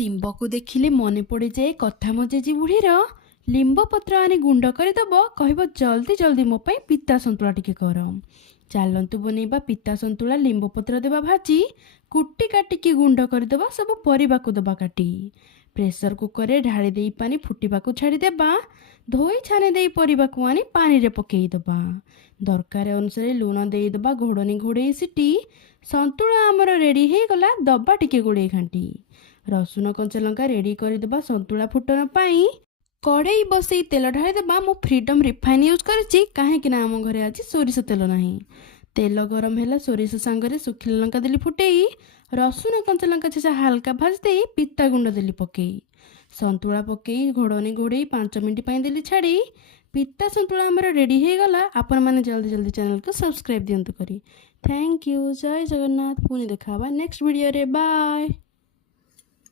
ଶିମ୍ବକୁ ଦେଖିଲେ ମନେ ପଡ଼ିଯାଏ କଥା ମୋ ଜେଜି ବୁଢ଼ୀର। ଲିମ୍ବ ପତ୍ର ଆଣି ଗୁଣ୍ଡ କରିଦେବ, କହିବ ଜଲ୍ଦି ଜଲ୍ଦି ମୋ ପାଇଁ ପିତା ସନ୍ତୁଳା ଟିକେ କର। ଚାଲନ୍ତୁ ବନେଇବା ପିତା ସନ୍ତୁଳା। ଲିମ୍ବ ପତ୍ର ଦେବା ଭାଜି, କୁଟି କାଟିକି ଗୁଣ୍ଡ କରିଦେବା, ସବୁ ପରିବାକୁ ଦେବା କାଟି। ପ୍ରେସର କୁକରରେ ଢାଳି ଦେଇ ପାଣି ଫୁଟିବାକୁ ଛାଡ଼ିଦେବା। ଧୋଇ ଛାଣି ଦେଇ ପରିବାକୁ ଆଣି ପାଣିରେ ପକାଇଦେବା। ଦରକାର ଅନୁସାରେ ଲୁଣ ଦେଇଦେବା। ଘୋଡ଼ଣି ଘୋଡ଼େଇ ସିଟି ସନ୍ତୁଳା ଆମର ରେଡ଼ି ହେଇଗଲା। ଦବା ଟିକେ ଗୋଳେଇ ଘାଣ୍ଟି। ରସୁଣ କଞ୍ଚା ଲଙ୍କା ରେଡ଼ି କରିଦେବା ସନ୍ତୁଳା ଫୁଟଣ ପାଇଁ। କଡ଼େଇ ବସେଇ ତେଲ ଢାଳିଦେବା। ମୁଁ ଫ୍ରିଡମ୍ ରିଫାଇନ୍ ୟୁଜ୍ କରିଛି, କାହିଁକିନା ଆମ ଘରେ ଆଜି ସୋରିଷ ତେଲ ନାହିଁ। ତେଲ ଗରମ ହେଲା, ସୋରିଷ ସାଙ୍ଗରେ ଶୁଖିଲା ଲଙ୍କା ଦେଲି ଫୁଟେଇ। ରସୁଣ କଞ୍ଚା ଲଙ୍କା ଛେଚା ହାଲକା ଭାଜି ଦେଇ ପିତା ଗୁଣ୍ଡ ଦେଲି ପକେଇ। ସନ୍ତୁଳା ପକେଇ ଘୋଡ଼ଣି ଘୋଡ଼େଇ 5 ମିନିଟ୍ ପାଇଁ ଦେଲି ଛାଡ଼ି। ପିତା ସନ୍ତୁଳା ଆମର ରେଡ଼ି ହେଇଗଲା। ଆପଣମାନେ ଜଲ୍ଦି ଜଲ୍ଦି ଚ୍ୟାନେଲକୁ ସବସ୍କ୍ରାଇବ୍ ଦିଅନ୍ତୁ କରି। Thank you. ଜୟ ଜଗନ୍ନାଥ। ପୁଣି ଦେଖା ହେବା ନେକ୍ସଟ ଭିଡ଼ିଓରେ। ବାଏ।